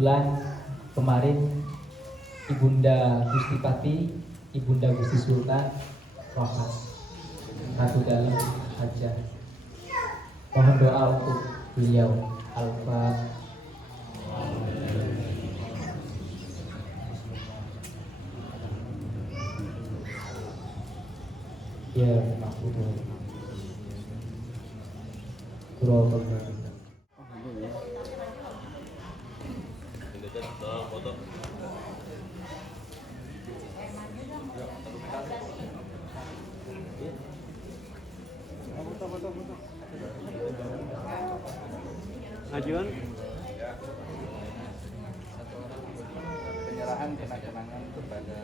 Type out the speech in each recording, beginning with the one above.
kebetulan kemarin Ibunda Gusti Pati, Ibunda Gusti Sultan wafat. Ratu Dalem Hajah. Mohon doa untuk beliau. Al-Fatihah. Ya, makhluk. Kurang. Ajuan penyerahan kenang-kenangan kepada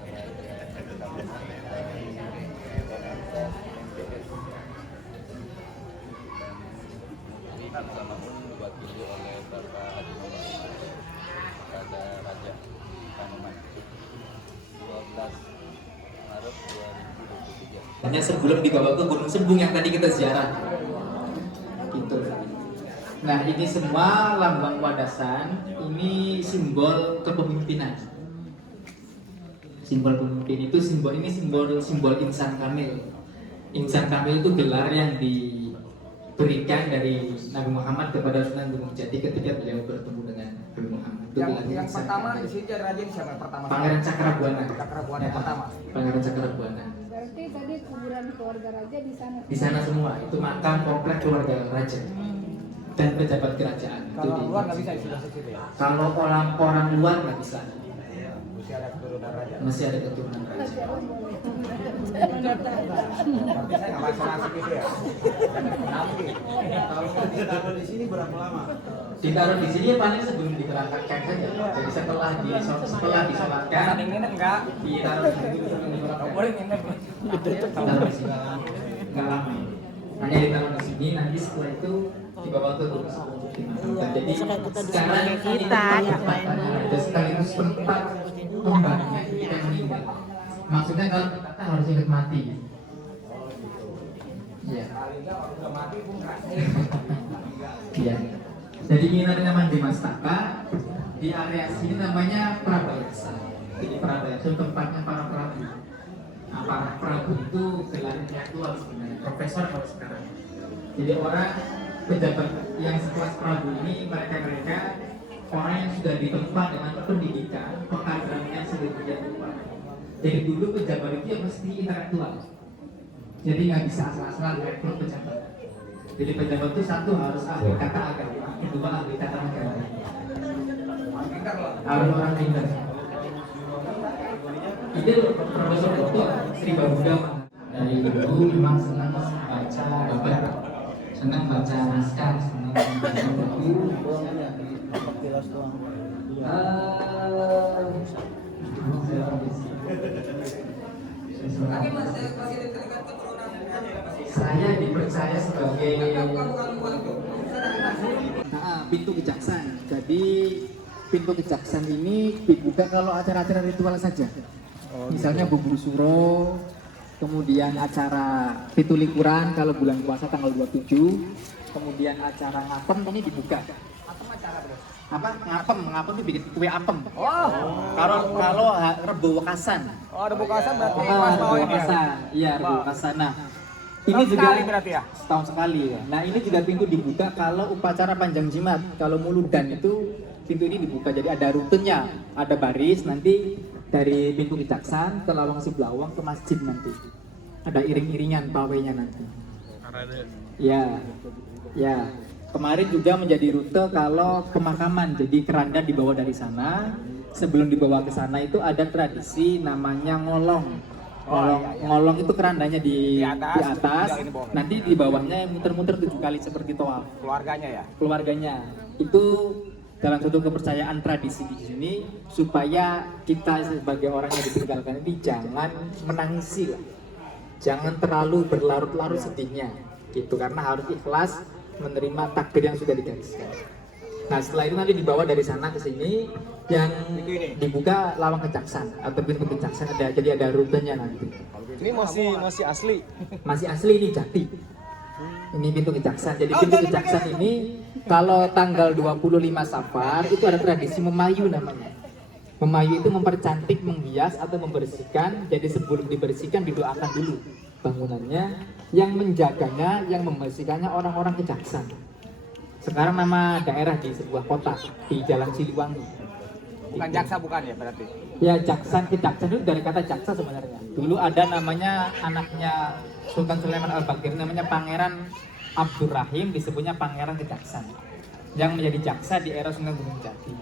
Raja pun diwakili oleh Bapak Haji Muhammad kepada Raja Kanoman 12 Maret 2023. Hanya sebelum dibawa ke Gunung Sembung yang tadi kita ziarah. Gitu. Nah, ini semua lambang wadasan, ini simbol kepemimpinan. Simbol pemimpin itu simbol insan kamil. Insan kamil itu gelar yang diberikan dari Nabi Muhammad kepada Sunan Gunung Jati ketika beliau bertemu dengan Nabi Muhammad. Itu Yang pertama di sini raja siapa yang pertama? Pangeran Cakrabuana. Cakrabuana yang pertama. Pangeran Cakrabuana. Berarti tadi kuburan keluarga raja di sana. Di sana semua itu makam komplek keluarga raja dan pejabat kerajaan. Kalau luar nggak bisa sudah situ ya. Kalau orang luar nggak bisa. Masih ada keturunan raja. Masih ada keturunan raja. Berarti saya nggak masuk nasib itu ya. Kalau ditaruh di sini berapa lama? Ditaruh di sini paling sebelum diberangkatkan saja. Jadi setelah disolatkan. Saling nginep nggak? Ditaruh di sini dulu sebelum diberangkatkan. Boleh nginep. Ditaruh di sini. Nggak lama. Hanya ditaruh di sini. Nanti setelah itu dibawa ke Gunung Sembung untuk dimakamkan. Jadi sekarang kita sekaligus tempat kembangnya kita meninggal. Maksudnya kalau kita harus ingat mati. Iya. Iya. Jadi ini namanya Mandi Mastaka. Di area sini namanya Prabayasa. Jadi Prabayasa itu tempatnya para prabu. Nah, para prabu itu gelarnya tua sebenarnya, profesor kalau sekarang. Jadi orang pejabat yang sekelas prabu ini mereka orang yang sudah ditempa dengan pendidikan, pengkaderan yang sedemikian rupa. Jadi dulu pejabat itu ya mesti intelektual. Jadi nggak bisa asal-asalan rekrut pejabat. Jadi pejabat itu satu harus ahli kata agama, kedua ahli tata negara. Harus orang pintar. Itu Profesor Dr. Sri Babudama. Dari dulu memang senang baca naskah, senang baca buku. Saya dipercaya sebagai pintu kejaksan. Jadi pintu kejaksan ini dibuka kalau acara-acara ritual saja. Misalnya Bubur Suro, kemudian acara Pitu Likuran kalau bulan puasa tanggal 27, kemudian acara ngapem ini dibuka. Apa ngapem itu bikin kue apem. Kalau Rebo Wekasan. Rebo Wekasan berarti Rebo Wekasan. Iya, Rebo Wekasan. Nah, ini juga berarti ya? Setahun sekali ya. Nah, ini juga pintu dibuka kalau upacara panjang jimat. Kalau muludan itu pintu ini dibuka. Jadi ada rutenya, ada baris nanti dari pintu kejaksan ke Lawang Siblawang ke masjid nanti. Ada iring-iringan pawainya nanti. Ya. Ya. Kemarin juga menjadi rute kalau pemakaman. Jadi keranda dibawa dari sana. Sebelum dibawa ke sana itu ada tradisi namanya ngolong. Ngolong itu kerandanya di atas. Nanti di bawahnya yang muter-muter 7 kali seperti toa. Keluarganya. Itu dalam satu kepercayaan tradisi di sini supaya kita sebagai orang yang ditinggalkan ini jangan menangisi lah. Jangan terlalu berlarut-larut sedihnya. Gitu karena harus ikhlas menerima takdir yang sudah digariskan. Nah setelah itu nanti dibawa dari sana ke sini yang dibuka Lawang Kejaksan atau pintu Kejaksan ada, jadi ada rutenya nanti. Ini masih asli. Masih asli ini Jati. Ini pintu Kejaksan. Jadi pintu Kejaksan ini Kalau tanggal 25 Safar itu ada tradisi memayu namanya. Memayu itu mempercantik, menghias atau membersihkan. Jadi sebelum dibersihkan didoakan dulu bangunannya. Yang menjaganya, yang membersihkannya orang-orang Kejaksan. Sekarang nama daerah di sebuah kota di Jalan Siliwangi. Bukan jaksa bukan ya berarti? Ya Jaksan, Kejaksan itu dari kata jaksa sebenarnya. Dulu ada namanya anaknya Sultan Sulaiman Al-Baqir namanya Pangeran Abdurrahim, disebutnya Pangeran Kejaksan. Yang menjadi jaksa di era Sunan Gunung Jati.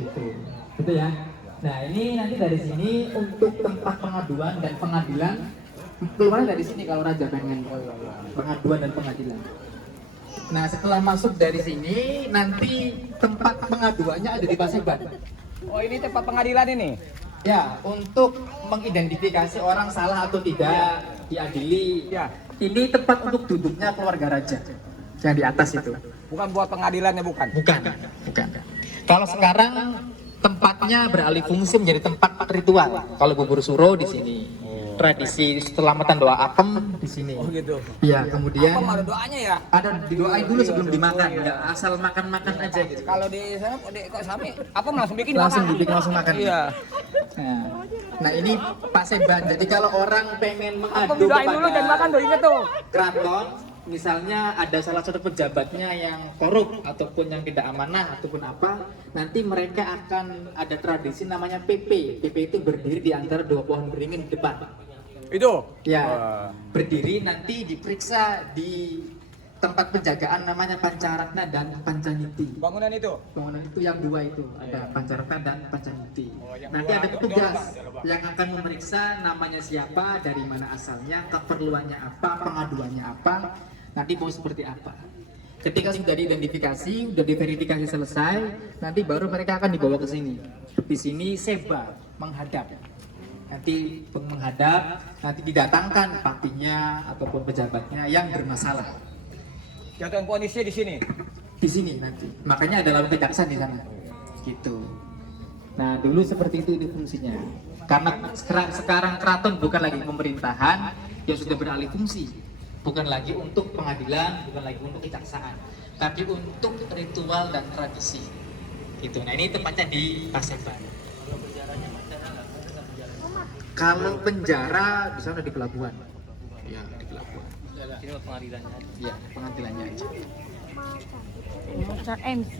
Gitu. Gitu ya. Nah, ini nanti dari sini untuk tempat pengaduan dan pengadilan keluar dari sini kalau raja pengen pengaduan dan pengadilan. Nah, setelah masuk dari sini nanti tempat pengaduannya ada di Paseban. Oh ini tempat pengadilan ini? Ya, untuk mengidentifikasi orang salah atau tidak diadili. Ya. Ini tempat untuk duduknya keluarga raja. Yang di atas itu. Bukan buat pengadilannya bukan? Bukan. Kalau sekarang tempatnya beralih fungsi menjadi tempat ritual. Kalau bubur suro di sini. Tradisi selamatan doa apem di sini. Oh gitu. Iya, kemudian Apa ada doanya ya? ada didoain dulu sebelum dimakan. Ya, asal makan-makan aja gitu. Kalau di sana kok Sami apa langsung bikin Langsung makan? dibikin langsung makan. Iya. Nah, ini Paseban. Jadi kalau orang pengen Apa mengadu doain dulu dan makan tuh inget tuh. keraton, misalnya ada salah satu pejabatnya yang korup ataupun yang tidak amanah ataupun apa, nanti mereka akan ada tradisi namanya PP. PP itu berdiri di antara dua pohon beringin di depan. Itu? Ya, Wah. berdiri nanti diperiksa di tempat penjagaan namanya Pancaratna dan Pancaniti. Bangunan itu? Bangunan itu yang dua itu, ada Pancaratna dan Pancaniti. yang Nanti dua. ada petugas yang akan memeriksa namanya siapa, dari mana asalnya, keperluannya apa, pengaduannya apa, nanti mau seperti apa. Ketika sudah diidentifikasi, sudah diverifikasi selesai, nanti baru mereka akan dibawa ke sini. Di sini seba menghadap. Nanti menghadap, nanti didatangkan patinya ataupun pejabatnya yang bermasalah. Jatuhan ponisnya di sini. Di sini nanti. Makanya ada lalu kejaksaan di sana. Gitu. Nah, dulu seperti itu fungsinya. Karena sekarang keraton bukan lagi pemerintahan, ya sudah beralih fungsi. Bukan lagi untuk pengadilan, bukan lagi untuk kejaksaan, tapi untuk ritual dan tradisi. Gitu. Nah, ini tempatnya di Paseban. Kalau penjara di sana di pelabuhan. Ya, di pelabuhan. Ini pengadilannya. Ya, pengadilannya aja. MC.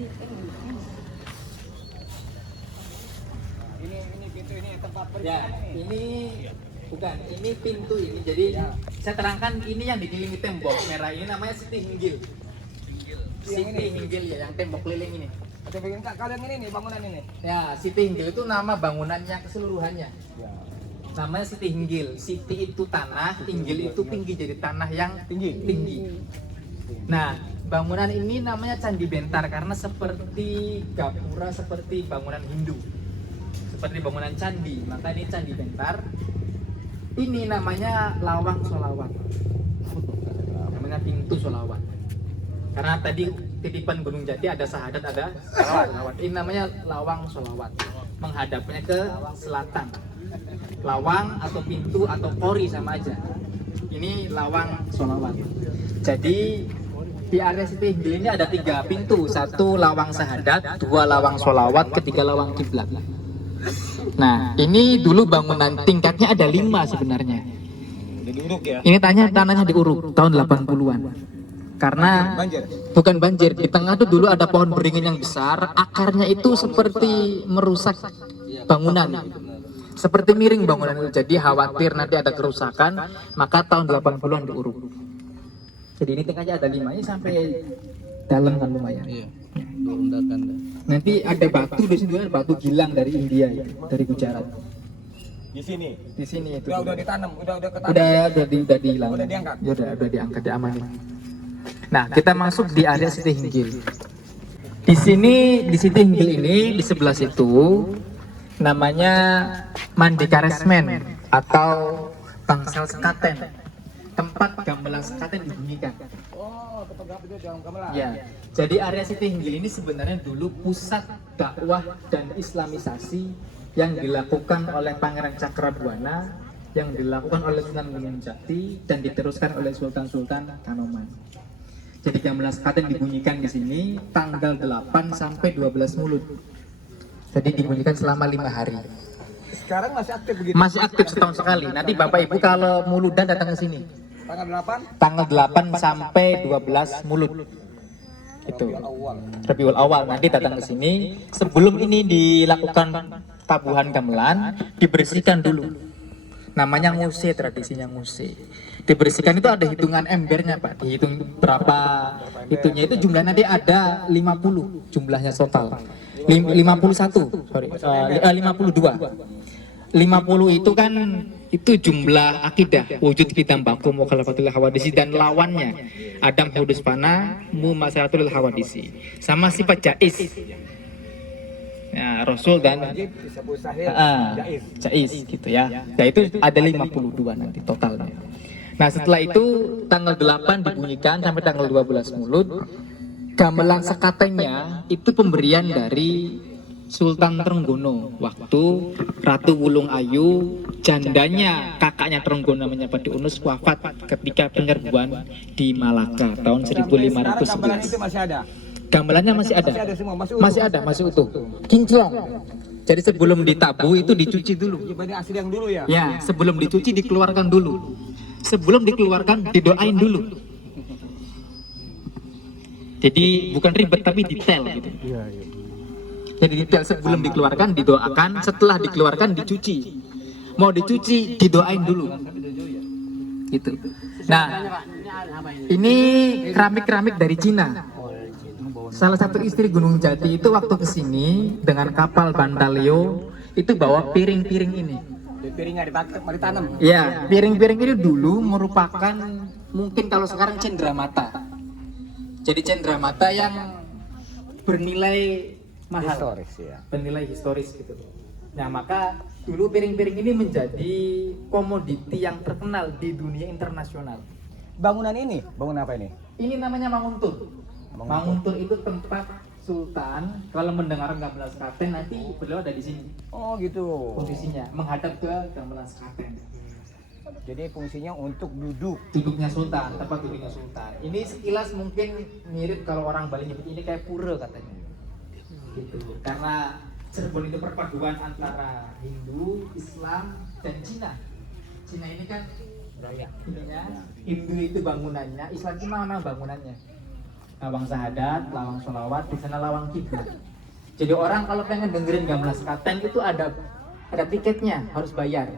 Ini pintu ini tempat Ya, periksa ini bukan, ini pintu ini. Jadi saya terangkan ini yang dikelilingi tembok merah ini namanya Siti Hinggil. Siti Hinggil ya, yang tembok keliling ini. Ada bikin kalian ini nih bangunan ini. Ya, Siti Hinggil itu nama bangunannya keseluruhannya. Ya. Namanya Siti Hinggil. Siti itu tanah, Hinggil itu tinggi, jadi tanah yang tinggi. Nah, bangunan ini namanya Candi Bentar karena seperti gapura, seperti bangunan Hindu. Seperti bangunan candi, maka ini Candi Bentar. Ini namanya Lawang Sholawat. Namanya pintu Sholawat. Karena tadi titipan Gunung Jati ada sahadat, ada sholawat. Ini namanya Lawang Sholawat. Menghadapnya ke selatan. Lawang atau pintu atau kori sama aja. Ini Lawang Sholawat. Jadi di area Siti Hinggil ini ada 3 pintu. 1 lawang sahadat, 2 lawang sholawat, 3 lawang kiblat. Nah, ini dulu bangunan tingkatnya ada 5 sebenarnya. Diuruk ya. Ini tanahnya diuruk tahun 80-an. Karena Banjir. bukan banjir, di tengah tuh dulu ada pohon beringin yang besar, akarnya itu seperti merusak bangunan. Seperti miring bangunan itu, jadi khawatir nanti ada kerusakan, maka tahun 80-an diuruk. Jadi ini tingkatnya ada 5, ini sampai dalam kan lumayan. Iya. Nanti ada batu di sini, ada batu gilang dari India ya, dari Gujarat. Di sini. Di sini itu. Udah ditanam, udah ketanam. Udah dihilang. Udah diangkat? Ya udah diangkat, diamanin. Nah, kita masuk di area Siti Hinggil. Di sini di Siti Hinggil ini di sebelah situ namanya Mandika Resmen atau Bangsal Sekaten. Tempat gamelan sekaten dibunyikan. Oh, tempat itu dalam gamelan. Ya. Jadi area Siti Hinggil ini sebenarnya dulu pusat dakwah dan islamisasi yang dilakukan oleh Pangeran Cakrabuana, yang dilakukan oleh Sunan Gunung Jati dan diteruskan oleh Sultan-Sultan Kanoman. Jadi gamelan sekaten dibunyikan di sini tanggal 8 sampai 12 Mulud. Jadi dibunyikan selama 5 hari. Sekarang masih aktif begitu? Masih aktif setahun sekali. Nanti Bapak Ibu kalau Muludan datang ke sini. Tanggal 8? Tanggal 8 sampai 12 Mulud. Itu. Rabiul Awal nanti datang ke sini. Sebelum ini dilakukan tabuhan gamelan, dibersihkan dulu. Namanya nguse, tradisinya nguse. Dibersihkan itu ada hitungan embernya Pak. Dihitung berapa itunya itu jumlahnya nanti ada 50 jumlahnya total. 51, sorry. 52. 50 itu kan itu jumlah akidah wujud kita baku mukhalafatul hawadisi dan lawannya Adam hudus fana mu masalatul hawadisi sama sifat jaiz ya, Rasul dan jaiz gitu ya. Ya itu ada 52 nanti totalnya. Nah setelah itu tanggal 8 dibunyikan sampai tanggal 12 Mulud. Gamelan sekatennya itu pemberian dari Sultan Trenggono waktu Ratu Wulung Ayu, jandanya kakaknya Trenggono namanya Pati Unus wafat ketika penyerbuan di Malaka tahun 1511. Gamelan itu masih ada? Gamelannya masih ada. Masih ada semua, Masih utuh. Kinclong. Jadi sebelum ditabuh itu dicuci dulu. Ini asli yang dulu ya? Ya, sebelum dicuci dikeluarkan dulu. Sebelum dikeluarkan didoain dulu. Jadi bukan ribet tapi detail gitu. Jadi detail sebelum dikeluarkan didoakan, setelah dikeluarkan dicuci. Mau dicuci didoain dulu. Gitu. Nah, ini keramik-keramik dari Cina. Salah satu istri Gunung Jati itu waktu kesini dengan kapal Bantaleo itu bawa piring-piring ini. Piringnya ditanam? Ya, piring-piring ini dulu merupakan mungkin kalau sekarang cendramata. Jadi cendramata yang bernilai mahal, historis ya. bernilai historis gitu. Nah maka dulu piring-piring ini menjadi komoditi yang terkenal di dunia internasional. Bangunan ini, bangunan apa ini? Ini namanya Manguntur. Manguntur itu tempat Sultan kalau mendengar gamelan sekaten nanti beliau ada di sini. Oh gitu. Posisinya menghadap ke gamelan sekaten. Jadi fungsinya untuk Duduknya Sultan, tempat duduknya Sultan. Ini sekilas mungkin mirip kalau orang Bali nyebut ini kayak pura katanya. Gitu. Karena Cirebon itu perpaduan antara Hindu, Islam, dan Cina. Cina ini kan ininya, Hindu itu bangunannya, Islam itu mana bangunannya? Lawang Sahadat, lawang sholawat, di sana lawang kiblat. Jadi orang kalau pengen dengerin gamelan sekaten itu ada tiketnya, harus bayar.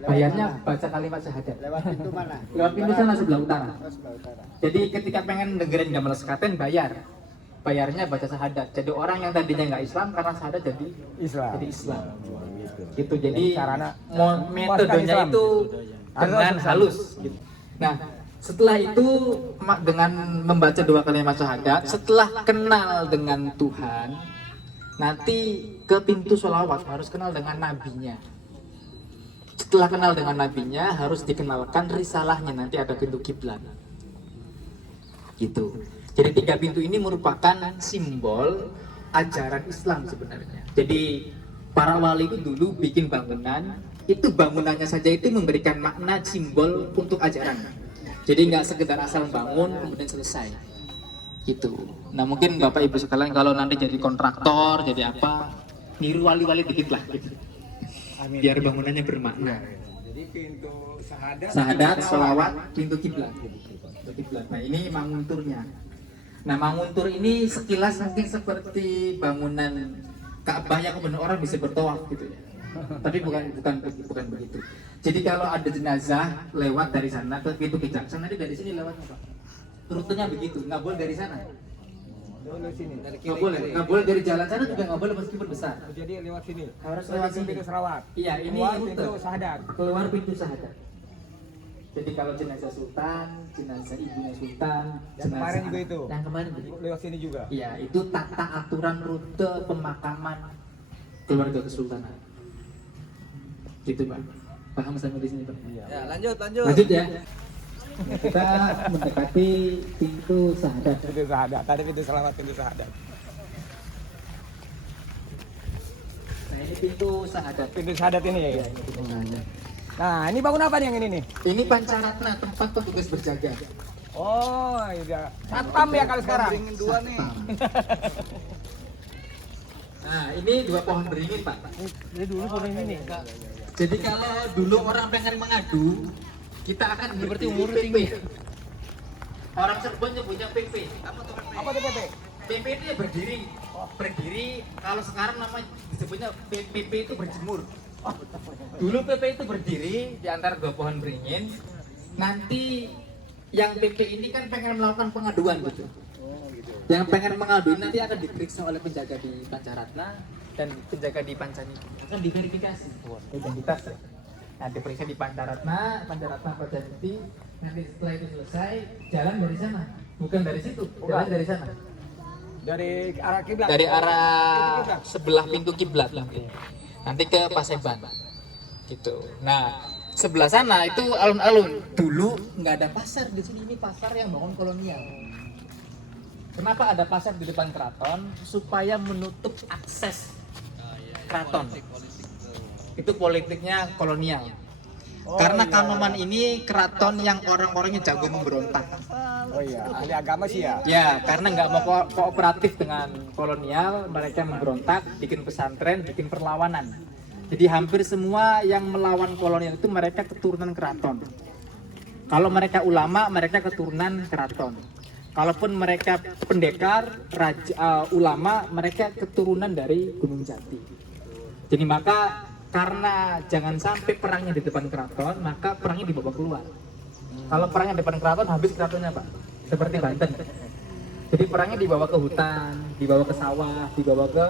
Bayarnya baca kalimat syahadat. Lewat pintu mana? Lewat pintu sana sebelah utara. Oh, sebelah utara. Jadi ketika pengen dengerin gamelan sekaten bayar. Bayarnya baca syahadat. Jadi orang yang tadinya nggak Islam karena syahadat jadi Islam. Gitu. Jadi Sarana metodenya Islam. itu dengan halus. Gitu. Nah, setelah itu dengan membaca 2 kalimat syahadat, setelah kenal dengan Tuhan, nanti ke pintu sholawat harus kenal dengan nabinya. Setelah kenal dengan nabinya harus dikenalkan risalahnya, nanti ada pintu kiblat. Gitu. Jadi 3 pintu ini merupakan simbol ajaran Islam sebenarnya. Jadi para wali itu dulu bikin bangunan, itu bangunannya saja itu memberikan makna simbol untuk ajaran. Jadi nggak sekedar asal bangun kemudian selesai. Gitu. Nah mungkin Bapak Ibu sekalian kalau nanti jadi kontraktor, jadi apa, niru wali-wali dikit lah. Gitu. Biar bangunannya bermakna. Jadi pintu Sahadat, sholawat, pintu kiblat. Nah ini Mangunturnya. Nah Manguntur ini sekilas mungkin seperti bangunan Ka'bah yang kemudian orang bisa bertawaf gitu ya. Tapi bukan begitu. Jadi kalau ada jenazah lewat dari sana ke pintu Kejaksaan, nanti dari sini lewat apa? Rutenya begitu, nggak boleh dari sana. Nggak boleh dari jalan sana juga nggak boleh meskipun besar. Jadi lewat sini. Harus lewat sini. Pintu Sarawat. Iya, ini Keluar rute. pintu Sahadat. Keluar pintu Sahadat. Jadi kalau jenazah Sultan, jenazah ibunya Sultan, Yang kemarin juga itu. Yang kemarin begitu. Lewat sini juga. Iya, itu tata aturan rute pemakaman keluarga kesultanan. Gitu Pak. Paham sampai di sini Pak? Iya. Ya, lanjut. Lanjut ya. Nah, kita mendekati pintu Sahadat. Pintu Sahadat. Tadi pintu Selamat, pintu Sahadat. Nah ini pintu Sahadat. Pintu Sahadat ini ya. Ya, ini pintu Sahadat. Nah, ini bangun apa nih yang ini nih? Ini pancaratna, tempat petugas berjaga. Oh, iya. Satam ya kalau sekarang. Beringin dua nih. Nah, ini 2 pohon beringin, Pak. Ini dulu pohon ini. Jadi kalau dulu orang pengen mengadu, kita akan seperti umur PP. Orang Cirebon nyebutnya PP. Apa tuh Pepe? PP itu ya berdiri. Kalau sekarang nama disebutnya PP itu berjemur. Dulu PP itu berdiri di antara 2 pohon beringin. Nanti yang PP ini kan pengen melakukan pengaduan gitu. Yang pengen mengadu nanti akan diperiksa oleh penjaga di Pancaratna dan penjaga di Pancaniki akan diverifikasi identitas. Nah, diperiksa di Pancaratna Pancaniki. Nanti setelah itu selesai, jalan dari sana, bukan dari situ, jalan dari sana. Dari arah kiblat. Dari arah sebelah pintu kiblat nanti ke Paseban, gitu. Nah, sebelah sana itu alun-alun. Dulu nggak ada pasar di sini, ini pasar yang bangun kolonial. Kenapa ada pasar di depan keraton? Supaya menutup akses keraton. Itu politiknya kolonial. Karena Kanoman ini keraton yang orang-orangnya jago memberontak. Oh iya, ahli agama sih ya. Ya, karena nggak mau kooperatif dengan kolonial, mereka memberontak, bikin pesantren, bikin perlawanan. Jadi hampir semua yang melawan kolonial itu mereka keturunan keraton. Kalau mereka ulama, mereka keturunan keraton. Kalaupun mereka pendekar, ulama, mereka keturunan dari Gunung Jati. Jadi maka karena jangan sampai perangnya di depan keraton, maka perangnya dibawa keluar. Kalau perangnya di depan keraton, habis keratonnya, Pak. Seperti Banten. Jadi perangnya dibawa ke hutan, dibawa ke sawah, dibawa ke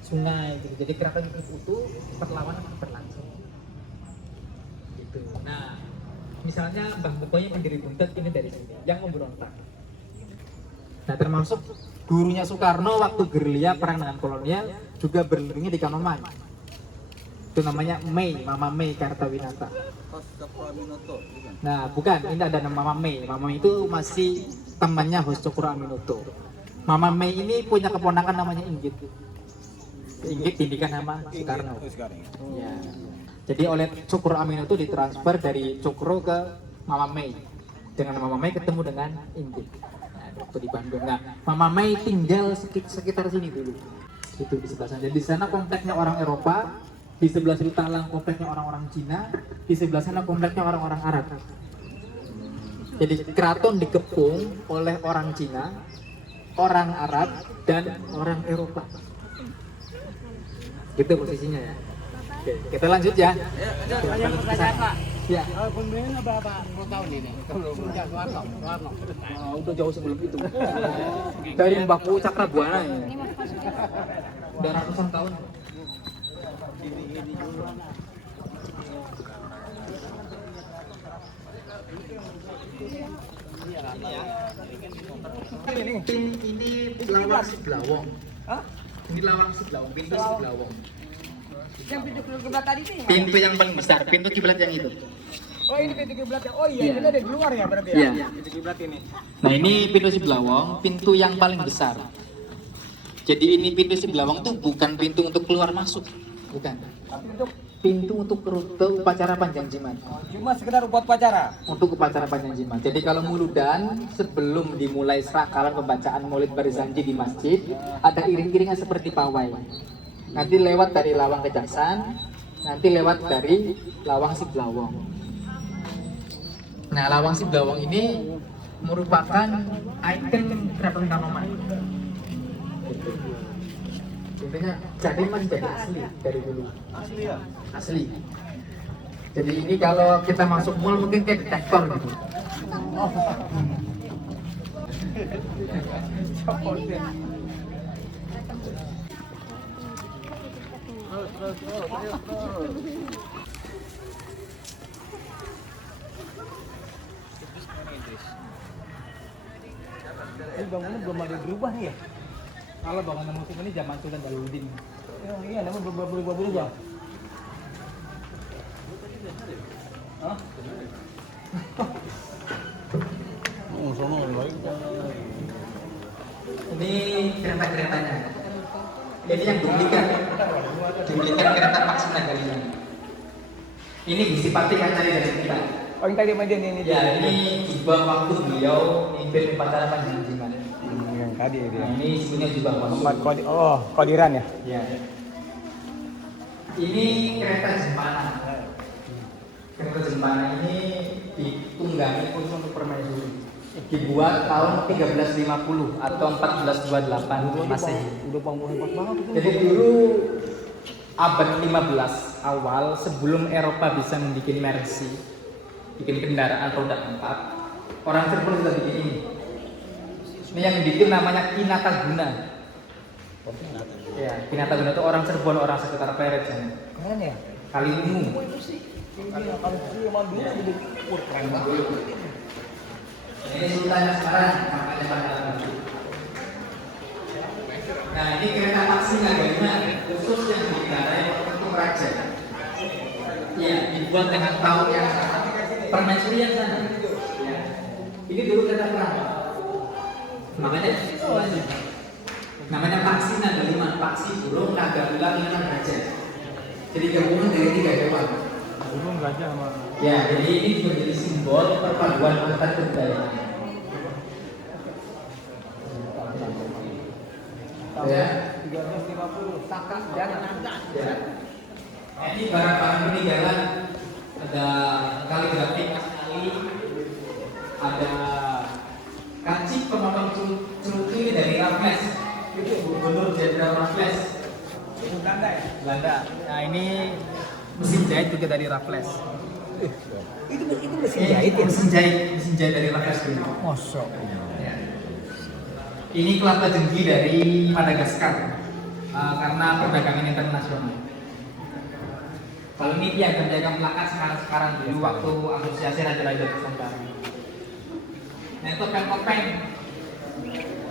sungai gitu. Jadi keraton itu utuh, perlawanan berlangsung. Gitu. Nah, misalnya Mbah Mukonya pendiri Buntet ini dari sini, yang memberontak. Nah, termasuk gurunya Soekarno waktu gerilya perang dengan kolonial juga berlindungnya di Kanoman. Itu namanya Mama Mei Kartawinata. Nah, bukan, ini ada nama Mama Mei. Mama Mei itu masih temannya Hos Cokro Aminoto. Mama Mei ini punya keponakan namanya Inggit. Inggit didikan nama Soekarno. Ya. Jadi oleh Cokro Aminoto ditransfer dari Cokro ke Mama Mei. Dengan Mama Mei ketemu dengan Inggit. Nah, waktu di Bandung. Nah, Mama Mei tinggal sekitar sini dulu. Itu di sebelah sana. Jadi di sana kompleknya orang Eropa. Di sebelah Sri Talang kompleknya orang-orang Cina, di sebelah sana kompleknya orang-orang Arab. Jadi keraton dikepung oleh orang Cina, orang Arab, dan orang Eropa. Gitu posisinya ya. Oke, kita lanjut ya. Hanya pertanyaan Pak. Ya. Pembeliannya berapa tahun ini? Soekarno. Udah jauh sebelum itu. Dari Mbah Pu Cakrabuana ya. Udah ratusan tahun. Ini lawang Siblawong. Hah? Ini lawang Siblawong, pintu Siblawong. Yang pintu kiblat tadi nih? Pintu yang paling besar, pintu kiblat yang itu. Oh ini pintu kiblat ya? Oh iya, Iya. ini ada di luar ya berarti ya? Iya. Pintu kiblat ini. Nah, ini pintu Siblawong, pintu yang paling besar. Jadi ini pintu Siblawong tuh bukan pintu untuk keluar masuk, bukan. Tapi untuk Pintu untuk rute upacara Panjang Jimat. cuma sekedar buat upacara. Untuk upacara Panjang Jimat. Jadi kalau muludan sebelum dimulai serakalan pembacaan Maulid Barizanji di masjid, ada iring-iringan seperti pawai. Nanti lewat dari Lawang Kejaksan, nanti lewat dari Lawang Siblawong. Nah, Lawang Siblawong ini merupakan ikon Keraton Kanoman. Intinya jadi masih jadi asli dari dulu. Asli ya? Asli. Jadi ini kalau kita masuk mall mungkin kayak detektor gitu. Ini bangunan belum ada berubah nih ya? Kalau bangunan musim ini zaman Sultan Jalaluddin. Oh, iya, namun belum berubah. Hah? Ini kereta-keretanya. Ini yang duplikat kereta Paksina Galian. Ini Gusti Pati kan tadi dari kita. Oh, yang tadi sama dia ini. Ya, ini jubah waktu beliau mimpin upacara Panjang Jimat. Yang tadi dia. Nah, ini sebenarnya jubah waktu. Kodiran ya? Ya. Ini kereta Jepana. Kereta Jepana ini ditunggangi khusus untuk permaisuri. Dibuat tahun 1350 atau 1428 Masehi. Udah panggung hebat banget itu. Jadi dulu abad 15 awal sebelum Eropa bisa membuat Mercy, bikin kendaraan roda 4, orang Cirebon sudah bikin ini. Ini yang bikin namanya Kinataguna. Ya, Kinataguna itu orang Cirebon, orang sekitar Peret sana. Keren ya? Kaliungu. Kalau dulu jadi keren banget. Ini sultannya sekarang, namanya Pangeran. Nah, ini kereta taksi Nagarinya khusus yang dikendarai untuk raja. Ya, dibuat dengan tahun yang sama, permaisuri yang sama. Ya. Ini dulu kereta perang. Makanya namanya Paksi Nagariman, Paksi burung Nagarulang Liman Raja. Jadi gabungan dari 3 hewan. Burung gajah sama. Ya, jadi ini juga menjadi simbol perpaduan antar kebudayaan. Ya. 1350 Saka jangan. Ya. Nah, ini barang-barang peninggalan, ada kaligrafi Ali, ada kancing pemotong cerutu ini dari Raffles, itu Gubernur Jenderal Raffles. Itu Belanda ya? Belanda. Nah, ini mesin jahit juga dari Raffles. Itu mesin jahit ya? Mesin jahit dari Raffles dulu. Mosok. Ya. Ini kelapa jengki dari Madagaskar karena perdagangan internasional. Kalau ini piagam melekat sekarang dulu waktu asosiasi Raja-Raja Nusantara. Nah, topeng-topeng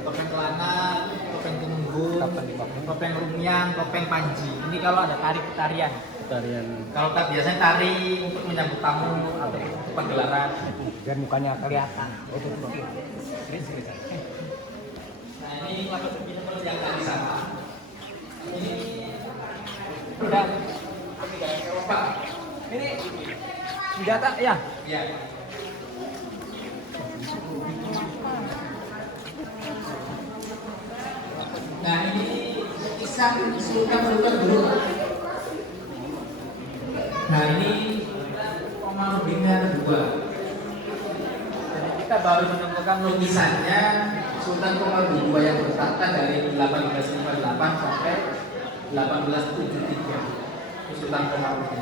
celana, topeng tumenggung, topeng rumiang, topeng panji. Ini kalau ada tarian. Kalau biasanya tari untuk menyambut tamu atau pagelaran. Biar mukanya kelihatan. Nah, ini kelapa jengki seperti yang tadi sama. Ini udah peninggalan Eropa. Ini senjata ya? Ya. Nah, ini kisah sultan dulu. Nah, ini Komarudinnya ada 2. Jadi kita baru menemukan lukisannya Sultan Komarudin II yang bertahta dari 1858 sampai 1873. Sultan Komarudin.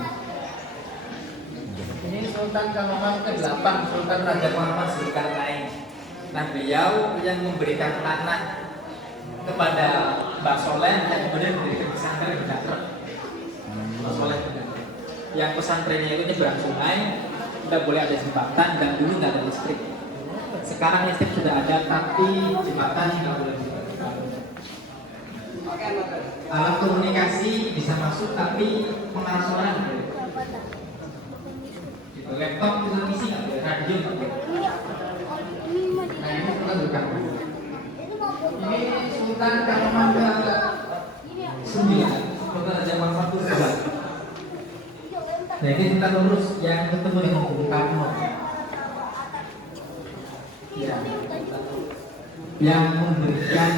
Ini Sultan Kanoman ke-8, Sultan Raja Muhammad Zulkarnain. Nah, beliau yang memberikan tanah kepada Mbak Soleh yang kemudian memberikan pesantren di Datrek. Mbak Soleh yang pesantrennya itu nyebrang sungai, tidak boleh ada jembatan dan dulu nggak ada listrik. Sekarang listrik sudah ada, tapi jembatan nggak boleh. Alat komunikasi bisa masuk, tapi pengarah suara nggak boleh. Gitu. Laptop televisi nggak boleh, radio nggak boleh. Nah, ini kita bukan. Ini Sultan Kanoman ke-9, Sultan Raja Muhammad ke-11. Nah, ini Sultan lurus yang ketemu dengan Bung Karno. Ya. Yang memberikan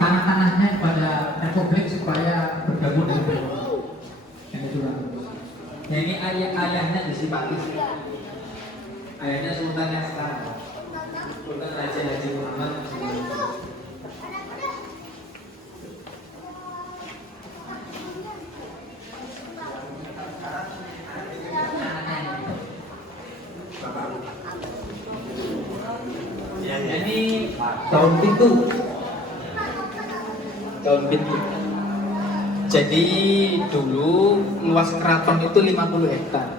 tanah-tanahnya kepada Republik supaya bergabung dengan Republik. Yang itu lah. Nah, ini ayahnya di Sipatis. Ayahnya Sultan yang sekarang. Sultan Raja Haji Muhammad. Ini daun pintu. Jadi dulu luas keraton itu 50 hektar.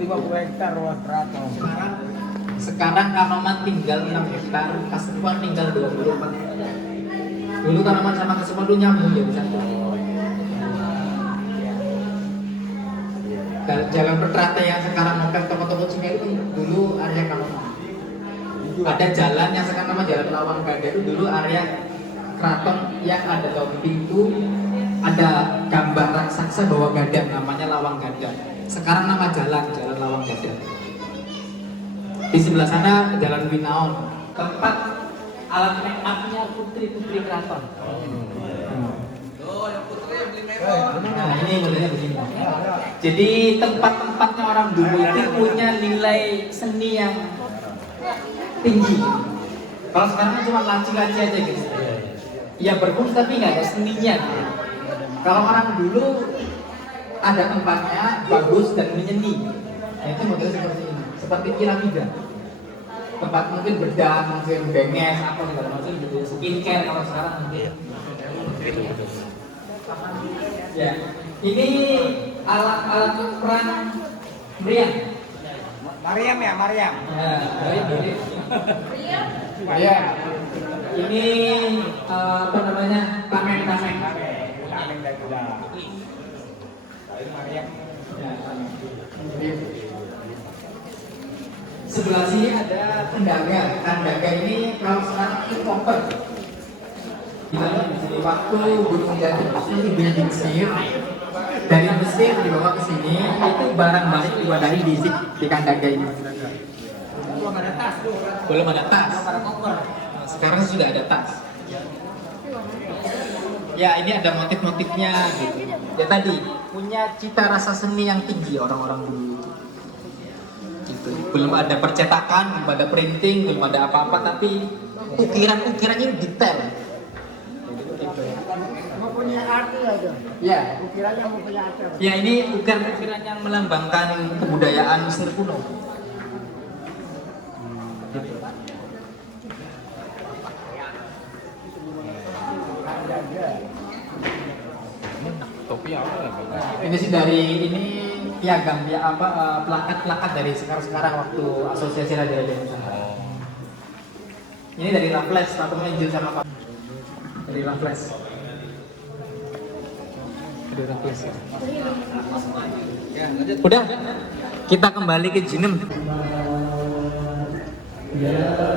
50 hektar luas keraton. Sekarang Kanoman tinggal 6 hektar, Kasepuan tinggal 24 hektar. Dulu Kanoman sama Kasepuan itu nyambung jadi satu. Jalan Petrate yang sekarang mepet toko-toko Cimeru itu dulu area Kanoman. Ada jalan yang sekarang nama Jalan Lawang Gada itu dulu area keraton yang ada daun pintu, ada gambar raksasa bawa gadang, namanya Lawang Gadang. Sekarang nama jalan Lawang Gadang. Di sebelah sana Jalan Winaon, tempat alat make upnya putri-putri keraton. Nah ini modelnya begini. Jadi tempat-tempatnya orang dulu itu punya nilai seni yang tinggi. Kalau sekarang kan cuma laci-laci aja gitu. Ya berfungsi tapi nggak ada seninya. Kalau orang dulu ada tempatnya bagus dan menyeni. Nah, itu modelnya seperti ini, seperti piramida. Tempat mungkin bedah, mungkin benges, apa segala macam gitu. Skincare kalau sekarang mungkin. Ya, ini alat-alat perang meriam. Mariam ya, Mariam. Ya, meriam. Meriam. Ini apa namanya? Tameng. Tameng dan kuda. Ini Mariam. Ya, tameng. Sebelah sini ada kandaga. Kandaga ini kalau sekarang itu koper. Di sini waktu Gunung Jati ibunya di Mesir, dari Mesir dibawa ke sini, itu barang balik diwadahi di kandaga ini. Belum ada tas tuh. Belum ada tas. Belum ada koper. Sekarang sudah ada tas. Ya ini ada motif-motifnya gitu. Ya tadi punya cita rasa seni yang tinggi orang-orang dulu. Gitu. Belum ada percetakan, belum ada printing, belum ada apa-apa, tapi ukiran-ukirannya detail. Mempunyai arti aja. Ya, Ukirannya mempunyai arti. ya ini ukiran-ukiran yang melambangkan kebudayaan Mesir kuno. Gitu. Topi apa? Ini sih dari ini piagam ya apa plakat-plakat dari sekarang waktu Asosiasi Raja-Raja Nusantara. Ini dari Raffles, patungnya Injil sama Pak. Dari Raffles. Dari Raffles. Udah, kita kembali ke Jinem. Ya